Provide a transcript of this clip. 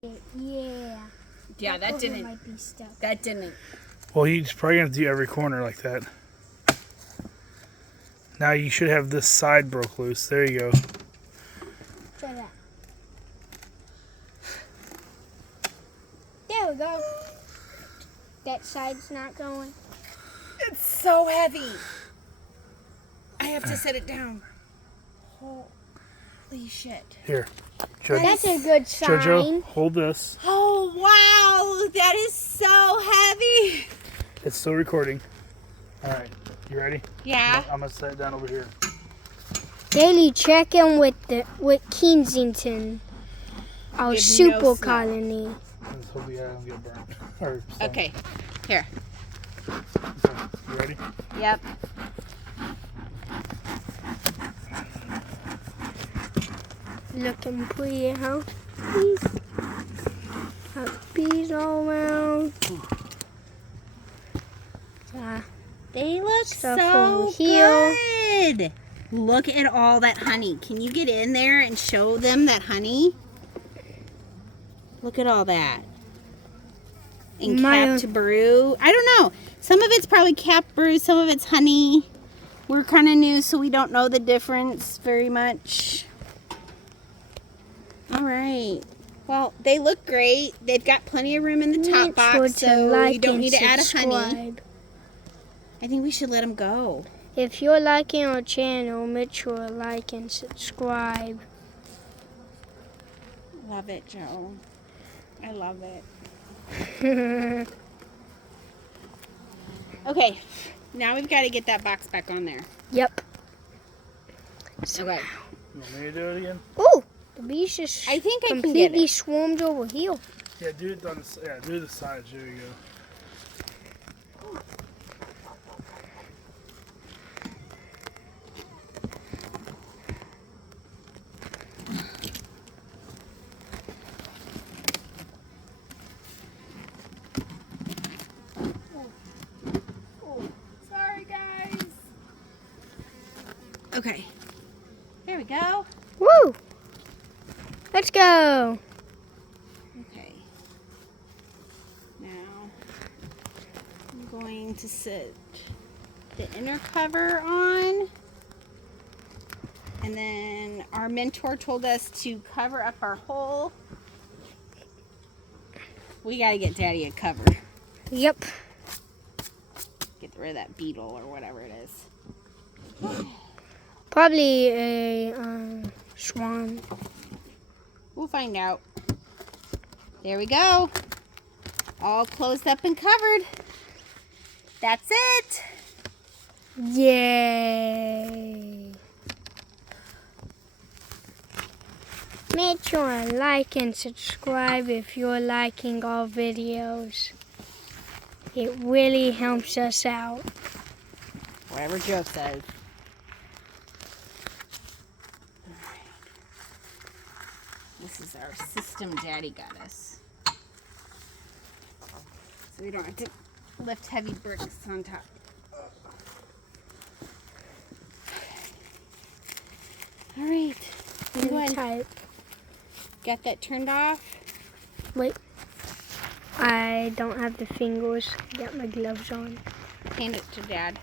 Yeah. Yeah, that didn't. Might be stuck. That didn't. Well, he's probably going to do every corner like that. Now you should have this side broke loose. There you go. Try that. There we go. That side's not going. It's so heavy. I have to set it down. Holy shit. Here. Jojo, That's a good sign. Jojo, hold this. Oh, wow. That is so heavy. It's still recording. All right. You ready? Yeah. I'm going to set it down over here. Daily check-in with Kensington, our With super no snow. colony. Let's hope we don't get burnt. Or stung. Okay. Here. Okay, you ready? Yep. Looking pretty, huh? Bees all around. They look Stuff so over here. good. Look at all that honey. Can you get in there and show them that honey? Look at all that. And capped brew. I don't know. Some of it's probably capped brew. Some of it's honey. We're kind of new, so we don't know the difference very much. All right. Well, they look great. They've got plenty of room in the top box, so you don't need to add a honey. I think we should let them go. If you're liking our channel, make sure to like and subscribe. Love it, Joe. I love it. Okay, now we've got to get that box back on there. Yep. Okay. You want me to do it again? Oh, the bees just I think I can get completely it. swarmed over here. Yeah, do it on the, do the sides. There you go. Sorry, guys. Okay. There we go. Woo! Let's go. Okay. Now, I'm going to set the inner cover on. And then our mentor told us to cover up our hole. We got to get Daddy a cover. Yep. Get rid of that beetle or whatever it is. Probably a swan. We'll find out. There we go. All closed up and covered. That's it. Yay. Make sure to like and subscribe if you're liking our videos. It really helps us out. Whatever Joe says. This is our system Daddy got us. So we don't have to lift heavy bricks on top. All right. Go ahead. Tight. Got that turned off? Wait. I don't have the fingers. Got my gloves on. Hand it to Dad.